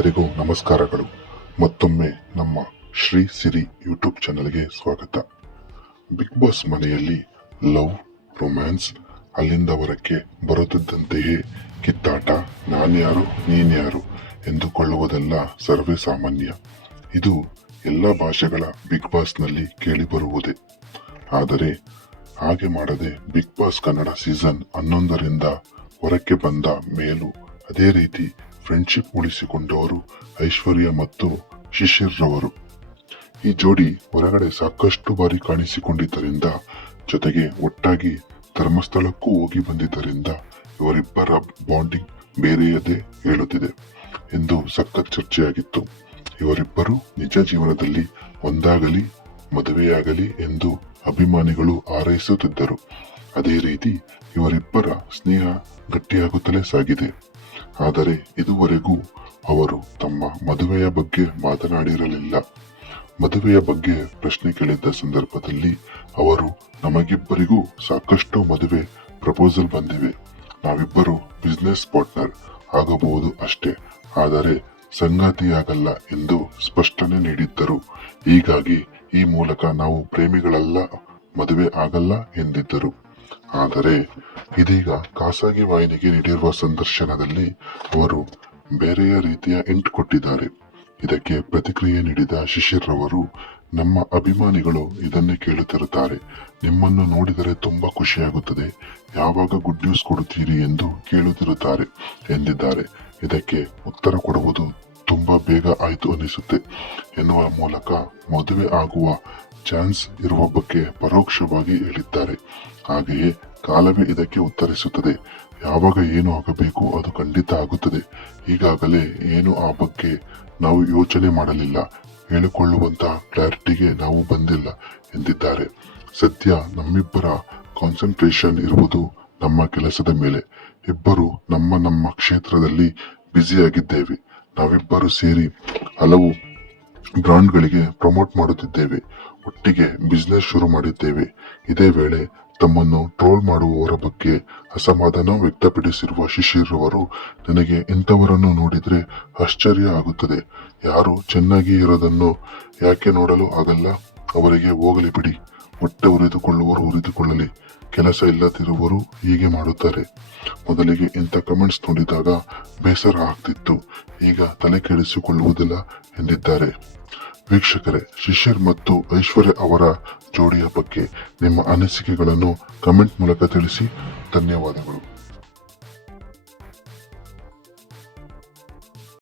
ಎಲ್ಲರಿಗೂ ನಮಸ್ಕಾರಗಳು. ಮತ್ತೊಮ್ಮೆ ನಮ್ಮ ಶ್ರೀ ಸಿರಿ ಯೂಟ್ಯೂಬ್ ಚಾನಲ್ಗೆ ಸ್ವಾಗತ. ಬಿಗ್ ಬಾಸ್ ಮನೆಯಲ್ಲಿ ಲವ್, ರೊಮ್ಯಾನ್ಸ್, ಅಲ್ಲಿಂದ ಹೊರಕ್ಕೆ ಬರುತ್ತಿದ್ದಂತೆಯೇ ಕಿತ್ತಾಟ, ನಾನ್ಯಾರು, ನೀನ್ಯಾರು ಎಂದುಕೊಳ್ಳುವುದೆಲ್ಲ ಸರ್ವೇ ಸಾಮಾನ್ಯ. ಇದು ಎಲ್ಲ ಭಾಷೆಗಳ ಬಿಗ್ ಬಾಸ್ನಲ್ಲಿ ಕೇಳಿಬರುವುದೇ. ಆದರೆ ಹಾಗೆ ಮಾಡದೆ ಬಿಗ್ ಬಾಸ್ ಕನ್ನಡ ಸೀಸನ್ ಹನ್ನೊಂದರಿಂದ ಹೊರಕ್ಕೆ ಬಂದ ಮೇಲೂ ಅದೇ ರೀತಿ ಫ್ರೆಂಡ್ಶಿಪ್ ಉಳಿಸಿಕೊಂಡವರು ಐಶ್ವರ್ಯ ಮತ್ತು ಶಿಶಿರ್ರವರು. ಈ ಜೋಡಿ ಹೊರಗಡೆ ಸಾಕಷ್ಟು ಬಾರಿ ಕಾಣಿಸಿಕೊಂಡಿದ್ದರಿಂದ, ಜೊತೆಗೆ ಒಟ್ಟಾಗಿ ಧರ್ಮಸ್ಥಳಕ್ಕೂ ಹೋಗಿ ಬಂದಿದ್ದರಿಂದ ಇವರಿಬ್ಬರ ಬಾಂಡಿಂಗ್ ಬೇರೆಯದೇ ಹೇಳುತ್ತಿದೆ ಎಂದು ಸಖತ್ ಚರ್ಚೆಯಾಗಿತ್ತು. ಇವರಿಬ್ಬರು ನಿಜ ಜೀವನದಲ್ಲಿ ಒಂದಾಗಲಿ, ಮದುವೆಯಾಗಲಿ ಎಂದು ಅಭಿಮಾನಿಗಳು ಹಾರೈಸುತ್ತಿದ್ದರು. ಅದೇ ರೀತಿ ಇವರಿಬ್ಬರ ಸ್ನೇಹ ಗಟ್ಟಿಯಾಗುತ್ತಲೇ ಸಾಗಿದೆ. ಆದರೆ ಇದುವರೆಗೂ ಅವರು ತಮ್ಮ ಮದುವೆಯ ಬಗ್ಗೆ ಮಾತನಾಡಿರಲಿಲ್ಲ. ಮದುವೆಯ ಬಗ್ಗೆ ಪ್ರಶ್ನೆ ಕೇಳಿದ್ದ ಸಂದರ್ಭದಲ್ಲಿ ಅವರು, ನಮಗಿಬ್ಬರಿಗೂ ಸಾಕಷ್ಟು ಮದುವೆ ಪ್ರಪೋಸಲ್ ಬಂದಿವೆ. ನಾವಿಬ್ಬರು ಬಿಸ್ನೆಸ್ ಪಾರ್ಟ್ನರ್ ಆಗಬಹುದು ಅಷ್ಟೇ. ಆದರೆ ಸಂಗಾತಿಯಾಗಲ್ಲ ಎಂದು ಸ್ಪಷ್ಟನೆ ನೀಡಿದ್ದರು. ಹೀಗಾಗಿ ಈ ಮೂಲಕ ನಾವು ಪ್ರೇಮಿಗಳಲ್ಲ, ಮದುವೆ ಆಗಲ್ಲ ಎಂದಿದ್ದರು. ಆದರೆ ಇದೀಗ ಖಾಸಗಿ ವಾಹಿನಿಗೆ ನೀಡಿರುವ ಸಂದರ್ಶನದಲ್ಲಿ ಅವರು ಬೇರೆಯ ರೀತಿಯ ಇಂಟ್ ಕೊಟ್ಟಿದ್ದಾರೆ. ಇದಕ್ಕೆ ಪ್ರತಿಕ್ರಿಯೆ ನೀಡಿದ ಶಿಶಿರ್ ರವರು ನಮ್ಮ ಅಭಿಮಾನಿಗಳು ಇದನ್ನೇ ಕೇಳುತ್ತಿರುತ್ತಾರೆ. ನಿಮ್ಮನ್ನು ನೋಡಿದರೆ ತುಂಬಾ ಖುಷಿಯಾಗುತ್ತದೆ. ಯಾವಾಗ ಗುಡ್ ನ್ಯೂಸ್ ಕೊಡುತ್ತೀರಿ ಎಂದು ಕೇಳುತ್ತಿರುತ್ತಾರೆ ಎಂದಿದ್ದಾರೆ. ಇದಕ್ಕೆ ಉತ್ತರ ಕೊಡುವುದು ತುಂಬಾ ಬೇಗ ಆಯ್ತು ಅನಿಸುತ್ತೆ ಎನ್ನುವ ಮೂಲಕ ಮದುವೆ ಆಗುವ ಚಾನ್ಸ್ ಇರುವ ಬಗ್ಗೆ ಪರೋಕ್ಷವಾಗಿ ಹೇಳಿದ್ದಾರೆ. ಹಾಗೆಯೇ ಕಾಲವೇ ಇದಕ್ಕೆ ಉತ್ತರಿಸುತ್ತದೆ. ಯಾವಾಗ ಏನು ಆಗಬೇಕು ಅದು ಖಂಡಿತ ಆಗುತ್ತದೆ. ಈಗಾಗಲೇ ಏನು ಆ ಬಗ್ಗೆ ನಾವು ಯೋಚನೆ ಮಾಡಲಿಲ್ಲ. ಹೇಳಿಕೊಳ್ಳುವಂತಹ ಕ್ಲಾರಿಟಿಗೆ ನಾವು ಬಂದಿಲ್ಲ ಎಂದಿದ್ದಾರೆ. ಸದ್ಯ ನಮ್ಮಿಬ್ಬರ ಕಾನ್ಸಂಟ್ರೇಷನ್ ಇರುವುದು ನಮ್ಮ ಕೆಲಸದ ಮೇಲೆ. ಇಬ್ಬರು ನಮ್ಮ ನಮ್ಮ ಕ್ಷೇತ್ರದಲ್ಲಿ ಬ್ಯುಸಿಯಾಗಿದ್ದೇವೆ. ನಾವಿಬ್ಬರು ಸೇರಿ ಹಲವು ಬ್ರಾಂಡ್ಗಳಿಗೆ ಪ್ರಮೋಟ್ ಮಾಡುತ್ತಿದ್ದೇವೆ. ಒಟ್ಟಿಗೆ ಬಿಸ್ನೆಸ್ ಶುರು ಮಾಡಿದ್ದೇವೆ. ಇದೇ ವೇಳೆ ತಮ್ಮನ್ನು ಟ್ರೋಲ್ ಮಾಡುವವರ ಬಗ್ಗೆ ಅಸಮಾಧಾನ ವ್ಯಕ್ತಪಡಿಸಿರುವ ಶಿಶಿರ್ ಅವರು ನನಗೆ ಇಂಥವರನ್ನು ನೋಡಿದ್ರೆ ಆಶ್ಚರ್ಯ ಆಗುತ್ತದೆ. ಯಾರು ಚೆನ್ನಾಗಿ ಇರೋದನ್ನು ಯಾಕೆ ನೋಡಲು ಆಗಲ್ಲ? ಅವರಿಗೆ ಹೋಗಲಿ ಬಿಡಿ. ಹೊಟ್ಟೆ ಉರಿದುಕೊಳ್ಳುವರು ಉರಿದುಕೊಳ್ಳಲಿ. ಕೆಲಸ ಇಲ್ಲದಿರುವವರು ಹೀಗೆ ಮಾಡುತ್ತಾರೆ. ಮೊದಲಿಗೆ ಇಂಥ ಕಮೆಂಟ್ಸ್ ನೋಡಿದಾಗ ಬೇಸರ ಆಗ್ತಿತ್ತು. ಈಗ ತಲೆ ಕೆಡಿಸಿಕೊಳ್ಳುವುದಿಲ್ಲ ಎಂದಿದ್ದಾರೆ. ವೀಕ್ಷಕರೇ, ಶಿಷ್ಯರ್ ಮತ್ತು ಐಶ್ವರ್ಯ ಅವರ ಜೋಡಿಯ ಬಗ್ಗೆ ನಿಮ್ಮ ಅನಿಸಿಕೆಗಳನ್ನು ಕಮೆಂಟ್ ಮೂಲಕ ತಿಳಿಸಿ. ಧನ್ಯವಾದಗಳು.